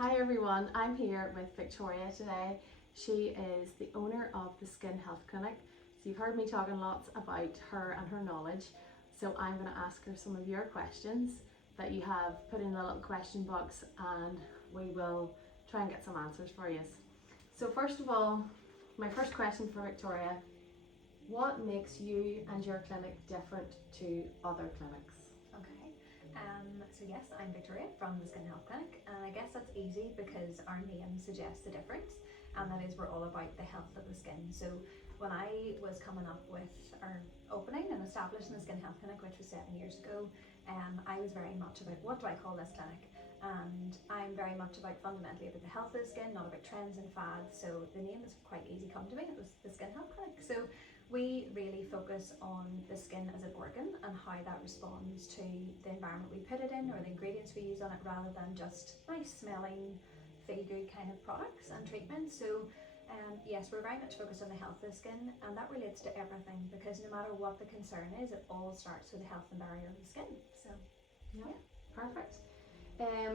Hi everyone, I'm here with Victoria today. She is the owner of the Skin Health Clinic. So you've heard me talking lots about her and her knowledge. So I'm going to ask her some of your questions that you have put in the little question box, and we will try and get some answers for you. So first of all, my first question for Victoria, what makes you and your clinic different to other clinics? Okay, so yes, I'm Victoria from the Skin Health Clinic, and I guess that's easy because our name suggests the difference, and that is we're all about the health of the skin. So when I was coming up with our opening and establishing the Skin Health Clinic, which was 7 years ago, I was very much about what do I call this clinic, and I'm very much about fundamentally about the health of the skin, not about trends and fads. So the name is quite easy come to me. It was the Skin Health Clinic. So we really focus on the skin as an organ and how that responds to the environment we put it in or the ingredients we use on it, rather than just nice smelling, feel good kind of products and treatments. So yes, we're very much focused on the health of the skin, and that relates to everything, because no matter what the concern is, it all starts with the health and barrier of the skin. So yeah. Perfect.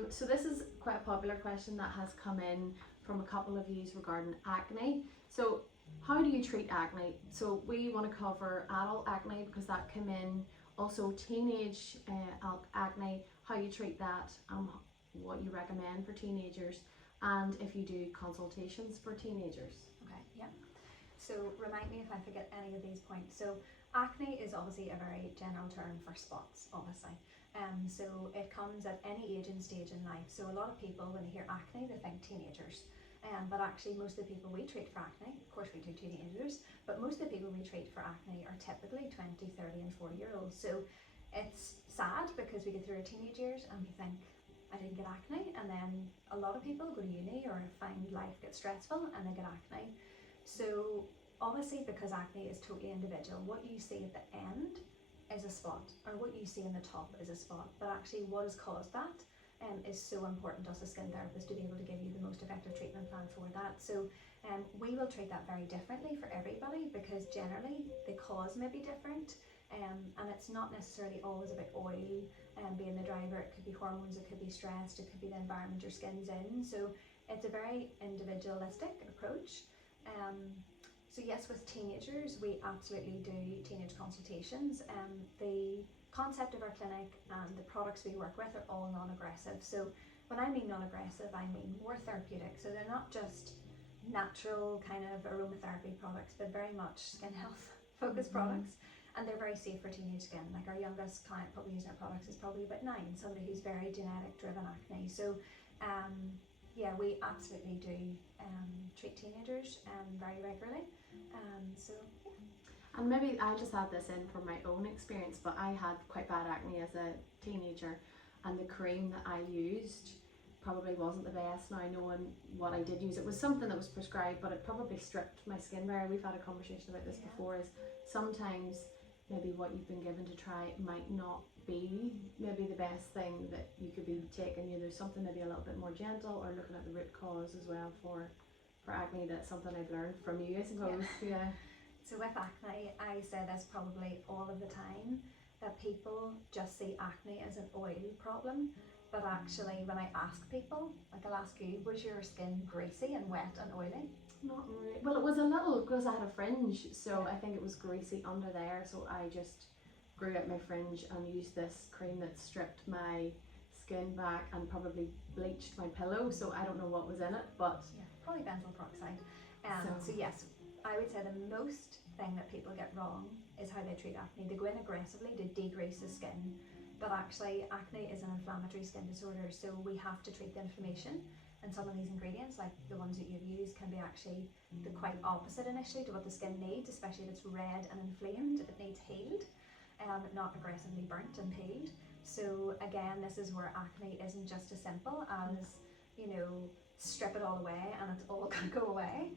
So this is quite a popular question that has come in from a couple of yous regarding acne. So how do you treat acne? So we want to cover adult acne because that came in, also teenage acne, how you treat that, what you recommend for teenagers, and if you do consultations for teenagers. Okay, yeah. So remind me if I forget any of these points. So acne is obviously a very general term for spots, obviously. So it comes at any age and stage in life. So a lot of people, when they hear acne, they think teenagers. But actually most of the people we treat for acne, of course we do teenagers, but most of the people we treat for acne are typically 20, 30 and 40-year-olds. So it's sad because we get through our teenage years and we think, I didn't get acne, and then a lot of people go to uni or find life gets stressful and they get acne. So obviously, because acne is totally individual, what you see at the end is a spot, or what you see in the top is a spot, but actually what has caused that is so important to us as skin therapists to be able to give you the most effective treatment plan for that. So we will treat that very differently for everybody, because generally the cause may be different, and it's not necessarily always about oil being the driver. It could be hormones, it could be stress, it could be the environment your skin's in. So it's a very individualistic approach. So yes, with teenagers, we absolutely do teenage consultations. The concept of our clinic and the products we work with are all non-aggressive. So when I mean non-aggressive, I mean more therapeutic. So they're not just natural kind of aromatherapy products, but very much skin health focused products. And they're very safe for teenage skin. Like our youngest client probably using our products is probably about 9, somebody who's very genetic driven acne. So yeah, we absolutely do treat teenagers very regularly. So yeah. And maybe I'll just add this in from my own experience, but I had quite bad acne as a teenager, and the cream that I used probably wasn't the best. Now, knowing what I did use, it was something that was prescribed, but it probably stripped my skin barrier. We've had a conversation about this before, is sometimes maybe what you've been given to try might not be maybe the best thing that you could be taking. You know, there's something maybe a little bit more gentle, or looking at the root cause as well for acne. That's something I've learned from you, I suppose. Yeah. So with acne, I say this probably all of the time, that people just see acne as an oil problem, but actually when I ask people, like I'll ask you, was your skin greasy and wet and oily? Not really. Well, it was a little, because I had a fringe, so I think it was greasy under there, so I just grew out my fringe and used this cream that stripped my skin back and probably bleached my pillow, so I don't know what was in it, but yeah, probably benzoyl peroxide. So yes, I would say the most thing that people get wrong is how they treat acne. They go in aggressively to degrease the skin, but actually acne is an inflammatory skin disorder, so we have to treat the inflammation. And some of these ingredients, like the ones that you've used, can be actually the quite opposite initially to what the skin needs, especially if it's red and inflamed. It needs healed, not aggressively burnt and peeled. So again, this is where acne isn't just as simple as, you know, strip it all away and it's all gonna go away.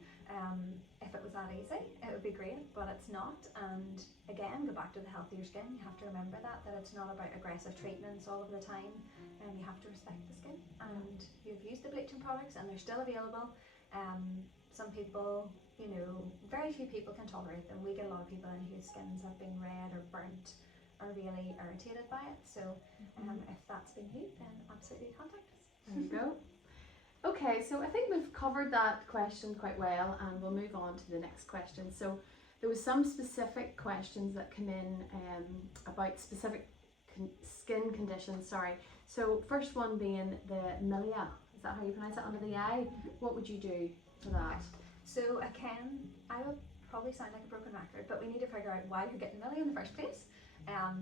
If it was that easy, it would be great, but it's not. And again, go back to the health of your skin. You have to remember that it's not about aggressive treatments all of the time, and you have to respect the skin. And you've used the bleaching products and they're still available. Some people, you know, very few people can tolerate them. We get a lot of people in whose skins have been red or burnt or really irritated by it. So if that's been you, then absolutely contact us. there you go. Okay, so I think we've covered that question quite well, and we'll move on to the next question. So there was some specific questions that came in about specific skin conditions. Sorry. So first one being the milia. Is that how you pronounce it, under the eye? What would you do for that? So again, I will probably sound like a broken record, but we need to figure out why you're getting milia in the first place.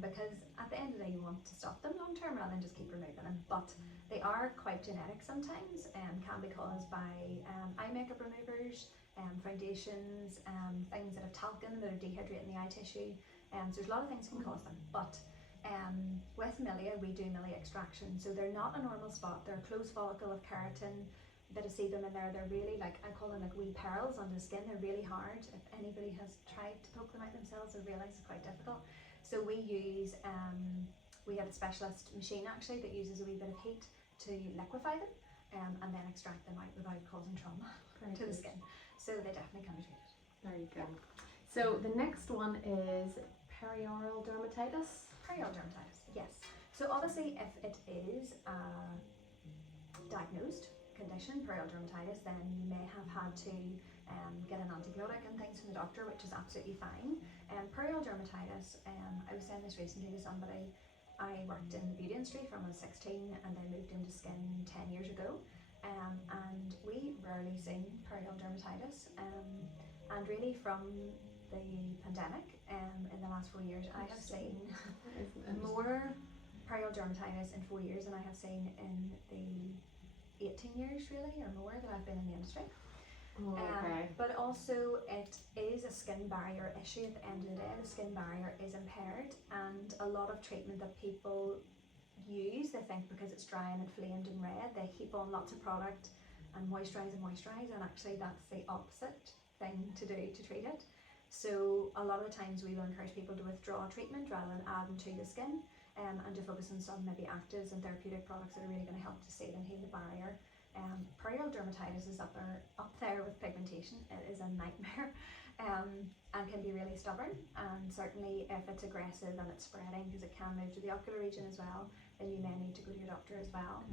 Because at the end of the day, you want to stop them long term rather than just keep removing them. But they are quite genetic sometimes, can be caused by eye makeup removers, foundations, things that have talc in them that are dehydrating the eye tissue. So there's a lot of things that can cause them. But with milia, we do milia extraction. So they're not a normal spot. They're a closed follicle of keratin. A bit of sebum in there. They're really, like, I call them like wee pearls on the skin. They're really hard. If anybody has tried to poke them out themselves, they'll realise it's quite difficult. So we use, we have a specialist machine actually that uses a wee bit of heat to liquefy them and then extract them out without causing trauma to the skin. So they definitely can be treated. There you go. So the next one is perioral dermatitis. Perioral dermatitis, yes. So obviously if it is a diagnosed condition, perioral dermatitis, then you may have had to get an antibiotic and things from the doctor, which is absolutely fine. Perioral dermatitis, I was saying this recently to somebody, I worked in the beauty industry from when I was 16 and then moved into skin 10 years ago, and we rarely seen perioral dermatitis, and really from the pandemic in the last 4 years I have seen more perioral dermatitis in 4 years than I have seen in the 18 years really or more that I've been in the industry. But also it is a skin barrier issue. At the end of the day, the skin barrier is impaired, and a lot of treatment that people use, they think because it's dry and inflamed and red, they heap on lots of product and moisturise, and actually that's the opposite thing to do to treat it. So a lot of the times we will encourage people to withdraw treatment rather than adding to the skin, and to focus on some maybe actives and therapeutic products that are really going to help to seal and heal the barrier. Perioral dermatitis is up there with pigmentation. It is a nightmare, and can be really stubborn, and certainly if it's aggressive and it's spreading, because it can move to the ocular region as well, then you may need to go to your doctor as well.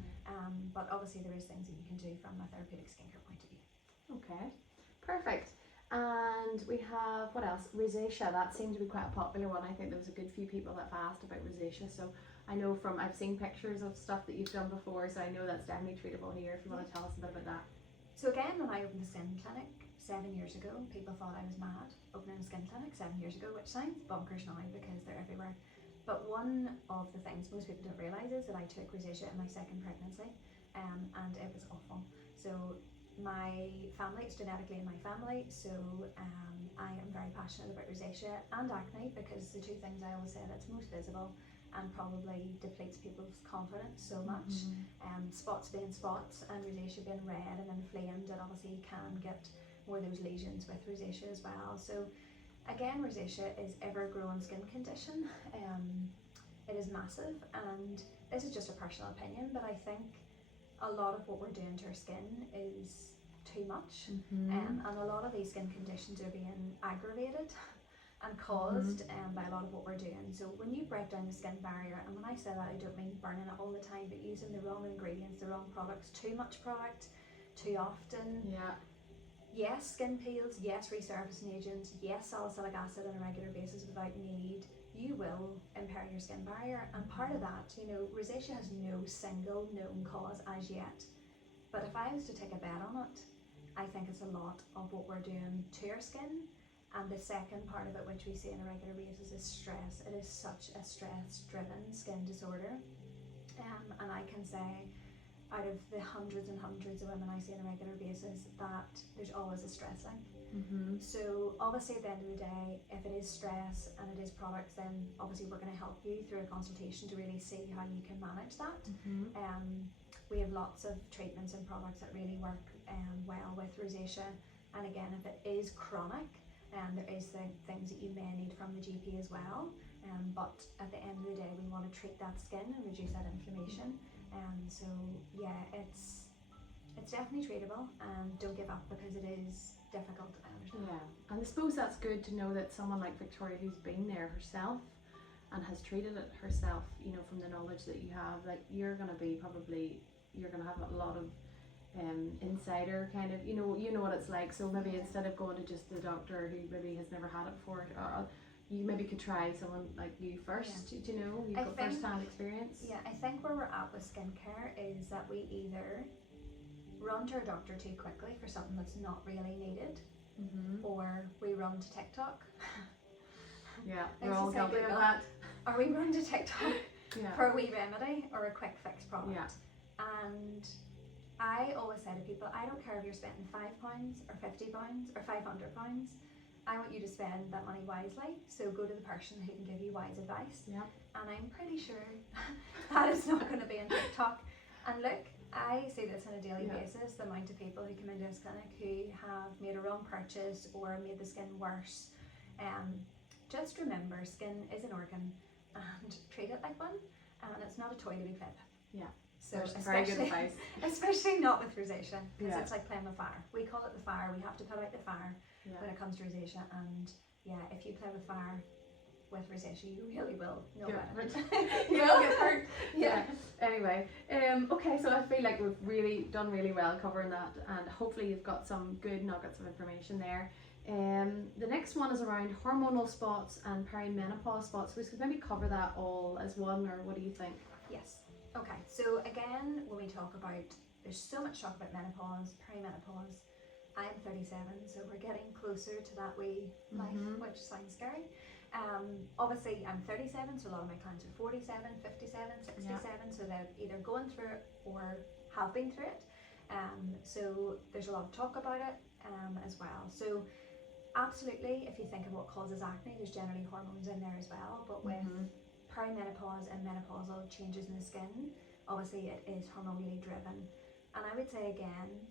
But obviously there is things that you can do from a therapeutic skincare point of view. Okay, perfect. And we have, what else? Rosacea. That seemed to be quite a popular one. I think there was a good few people that have asked about rosacea. So I know I've seen pictures of stuff that you've done before, so I know that's definitely treatable here. If you want to tell us a bit about that. So again, when I opened the skin clinic 7 years ago, people thought I was mad opening a skin clinic 7 years ago, which sounds bonkers now because they're everywhere. But one of the things most people don't realise is that I took rosacea in my second pregnancy, and it was awful. So my family, it's genetically in my family, so I am very passionate about rosacea and acne, because the two things I always say that's most visible and probably depletes people's confidence so much. Spots being spots and rosacea being red and inflamed, and obviously you can get more of those lesions with rosacea as well. So again, rosacea is ever-growing skin condition. It is massive, and this is just a personal opinion, but I think a lot of what we're doing to our skin is too much, and a lot of these skin conditions are being aggravated and caused by a lot of what we're doing. So when you break down the skin barrier, and when I say that I don't mean burning it all the time, but using the wrong ingredients, the wrong products, too much product, too often. Yes, skin peels, yes, resurfacing agents, yes, salicylic acid on a regular basis without need, you will impair your skin barrier. And part of that, rosacea has no single known cause as yet. But if I was to take a bet on it, I think it's a lot of what we're doing to our skin. And the second part of it, which we see on a regular basis, is stress. It is such a stress-driven skin disorder. And I can say, out of the hundreds and hundreds of women I see on a regular basis, that there's always a stress link. So obviously at the end of the day, if it is stress and it is products, then obviously we're going to help you through a consultation to really see how you can manage that. We have lots of treatments and products that really work well with rosacea. And again, if it is chronic, there is things that you may need from the GP as well. But at the end of the day, we want to treat that skin and reduce that inflammation. So yeah, it's definitely treatable, and don't give up because it is difficult. Yeah, and I suppose that's good to know that someone like Victoria, who's been there herself and has treated it herself, from the knowledge that you have, like you're going to have a lot of insider kind of, you know what it's like. So maybe instead of going to just the doctor who maybe has never had it before, or you maybe could try someone like you first. Do you know, you've got first-hand experience. Yeah, I think where we're at with skincare is that we either run to our doctor too quickly for something that's not really needed, or we run to TikTok. Yeah, we're all guilty of that. Or we run to TikTok for a wee remedy or a quick fix product. Yeah. And I always say to people, I don't care if you're spending £5 or £50 or £500. I want you to spend that money wisely. So go to the person who can give you wise advice. Yeah. And I'm pretty sure that is not going to be on TikTok. And look, I see this on a daily basis, the amount of people who come into this clinic who have made a wrong purchase or made the skin worse. Just remember, skin is an organ and treat it like one, and it's not a toy to be played with. Yeah. So very good advice. Especially not with rosacea, because it's like playing with fire. We call it the fire. We have to put out the fire when it comes to rosacea, and if you play with fire with rosacea, you really will know about it. You will get hurt. Yeah. Anyway, okay, so I feel like we've done really well covering that, and hopefully you've got some good nuggets of information there. The next one is around hormonal spots and perimenopause spots. We could maybe cover that all as one, or what do you think? Yes. Okay, so again, when we talk about, there's so much talk about menopause, perimenopause. I'm 37, so we're getting closer to that wee life, which sounds scary. Obviously, I'm 37, so a lot of my clients are 47, 57, 67, so they're either going through it or have been through it. So there's a lot of talk about it as well. So absolutely, if you think of what causes acne, there's generally hormones in there as well, but with perimenopause and menopausal changes in the skin, obviously it is hormonally driven. And I would say again,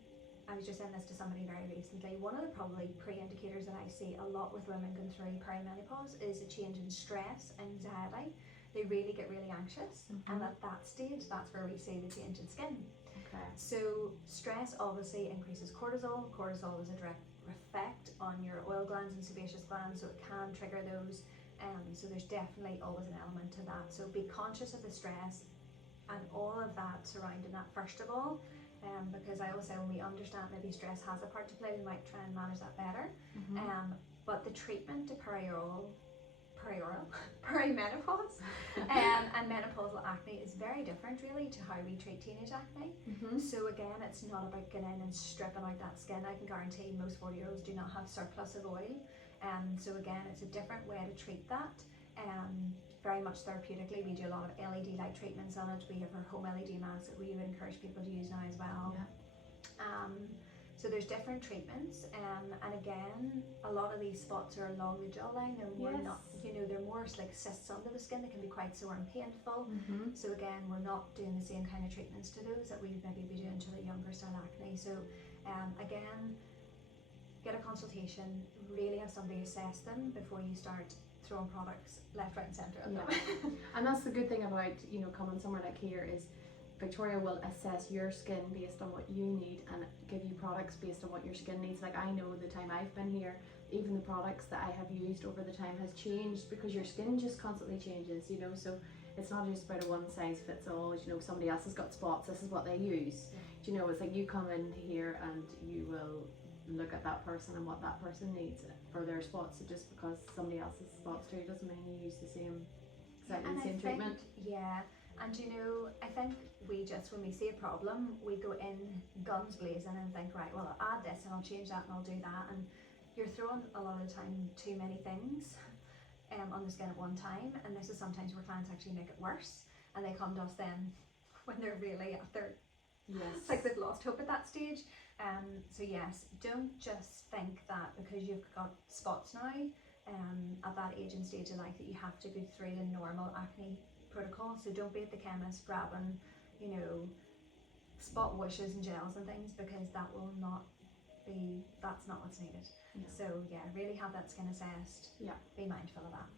I was just saying this to somebody very recently, one of the probably pre-indicators that I see a lot with women going through perimenopause is a change in stress, anxiety. They really get really anxious, and at that stage, that's where we see the change in skin. Okay. So stress obviously increases cortisol. Cortisol is a direct effect on your oil glands and sebaceous glands, so it can trigger those. So there's definitely always an element to that. So be conscious of the stress and all of that surrounding that first of all, because I always say when we understand maybe stress has a part to play, we might try and manage that better. But the treatment to perimenopause and menopausal acne is very different really to how we treat teenage acne. So again, it's not about getting in and stripping out that skin. I can guarantee most 40-year-olds do not have surplus of oil. So again, it's a different way to treat that. Very much therapeutically, we do a lot of LED light treatments on it. We have our home LED masks that we would encourage people to use now as well. So there's different treatments, and again, a lot of these spots are along the jawline. They're more not, they're more like cysts under the skin that can be quite sore and painful. So again, we're not doing the same kind of treatments to those that we maybe be doing to the younger style acne. So again, get a consultation, really have somebody assess them before you start throwing products left, right and centre at them. And that's the good thing about coming somewhere like here is Victoria will assess your skin based on what you need and give you products based on what your skin needs. Like I know the time I've been here, even the products that I have used over the time has changed because your skin just constantly changes, so it's not just about a one size fits all. Somebody else has got spots, this is what they use. It's like you come in here and you will look at that person and what that person needs for their spots. So just because somebody else's spots too doesn't mean you use the same treatment. And I think we just, when we see a problem, we go in guns blazing and think, right, well I'll add this and I'll change that and I'll do that, and you're throwing a lot of the time too many things on the skin at one time, and this is sometimes where clients actually make it worse and they come to us then when they're really at their it's like they've lost hope at that stage. So yes, don't just think that because you've got spots now at that age and stage of life that you have to go through the normal acne protocol. So don't be at the chemist grabbing spot washes and gels and things, because that's not what's needed. So really have that skin assessed. Be mindful of that.